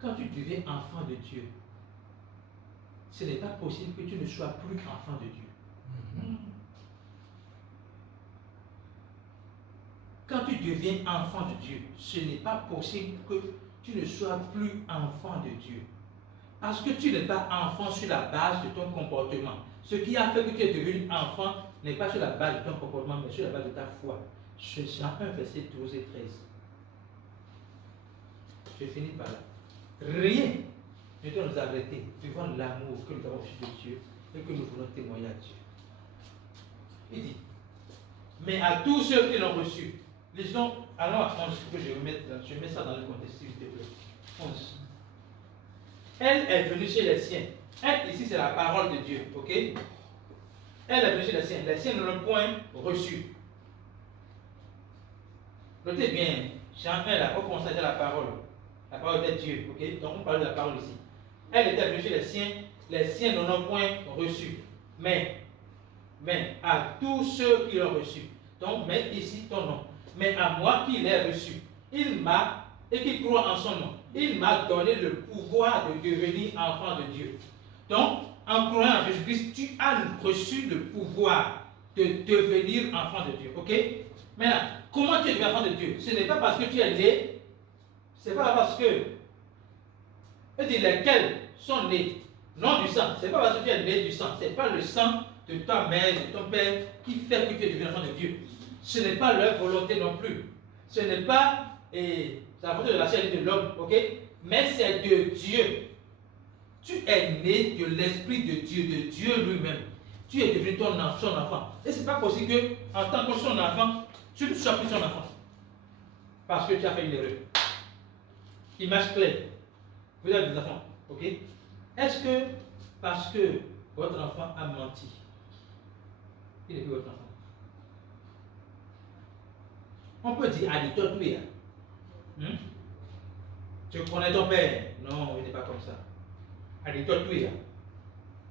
Quand tu deviens enfant de Dieu, ce n'est pas possible que tu ne sois plus enfant de Dieu. Quand tu deviens enfant de Dieu, ce n'est pas possible que tu ne sois plus enfant de Dieu. Parce que tu n'es pas enfant sur la base de ton comportement. Ce qui a fait que tu es devenu enfant n'est pas sur la base de ton comportement, mais sur la base de ta foi. Jean 1, verset 12 et 13. Je finis par là. Rien ne doit nous arrêter devant l'amour que nous avons reçu de Dieu et que nous voulons témoigner à Dieu. Il dit, mais à tous ceux qui l'ont reçu, lisons, allons à 11, que je mets ça dans le contexte, s'il te plaît. 11. Elle est venue chez les siens. Elle, ici, c'est la parole de Dieu, ok? Elle est venue chez les siens. Les siens ne l'ont point reçu. Notez bien, Jean 1, là, on commence à dire la parole. La parole de Dieu, ok? Donc, on parle de la parole ici. Elle était venue chez les siens ne l'ont point reçu. Mais à tous ceux qui l'ont reçu. Donc, mets ici ton nom. Mais à moi qui l'ai reçu, il m'a, et qui croit en son nom, il m'a donné le pouvoir de devenir enfant de Dieu. Donc, en croyant en Jésus-Christ, tu as reçu le pouvoir de devenir enfant de Dieu. Ok? Maintenant, comment tu es enfant de Dieu? Ce n'est pas parce que tu es né, ce n'est pas parce que. Et dit lesquels sont nés, non du sang. Ce n'est pas parce que tu es né du sang. Ce n'est pas le sang de ta mère, de ton père qui fait que tu es devenu enfant de Dieu. Ce n'est pas leur volonté non plus. Ce n'est pas la volonté de la chair et de l'homme, ok? Mais c'est de Dieu. Tu es né de l'Esprit de Dieu lui-même. Tu es devenu son enfant. Et ce n'est pas possible que, en tant que son enfant, tu ne sois plus son enfant. Parce que tu as fait une erreur. Image claire. Vous avez des enfants, ok? Est-ce que, parce que votre enfant a menti, il n'est plus votre enfant? On peut dire, Adito Touya. Tu connais ton père? Non, il n'est pas comme ça. Adito Touya.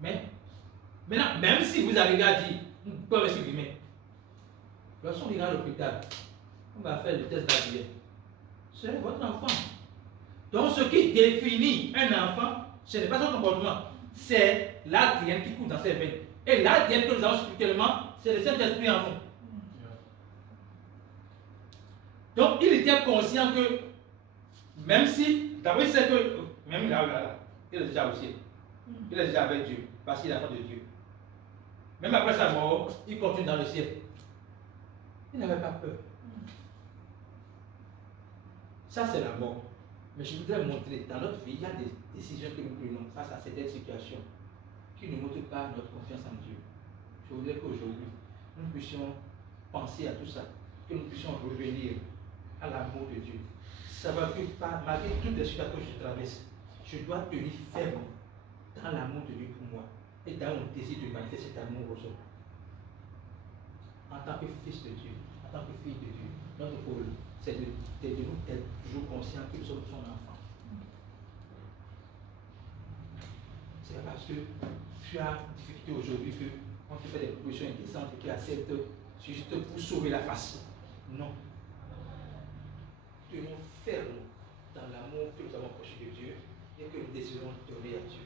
Mais, maintenant, même si vous arrivez à dire, vous pouvez s'exprimer. Lorsqu'on ira à l'hôpital, on va faire le test d'ADN. C'est votre enfant. Donc, ce qui définit un enfant, ce n'est pas son comportement, c'est l'ADN qui coule dans ses veines. Et l'ADN que nous avons spirituellement, c'est le Saint-Esprit en nous. Donc, il était conscient que, même si, David sait que, même là, il est déjà au ciel. Il est déjà avec Dieu, parce qu'il est enfant de Dieu. Même après sa mort, il continue dans le ciel. Il n'avait pas peur. Ça, c'est la mort. Mais je voudrais montrer, dans notre vie, il y a des décisions que nous prenons face à certaines situations qui ne montrent pas notre confiance en Dieu. Je voudrais qu'aujourd'hui, nous puissions penser à tout ça, que nous puissions revenir à l'amour de Dieu. Savoir que malgré toutes les situations que je traverse, je dois tenir ferme dans l'amour de Dieu pour moi et dans mon désir de manifester cet amour aux autres. En tant que fils de Dieu, en tant que fille de Dieu, notre rôle, c'est de nous être toujours conscients que nous sommes son enfant. C'est parce que tu as difficulté aujourd'hui qu'on te fait des propositions intéressantes et qui acceptent juste pour sauver la face. Non. Tenons ferme dans l'amour que nous avons reçu de Dieu et que nous désirons donner à Dieu.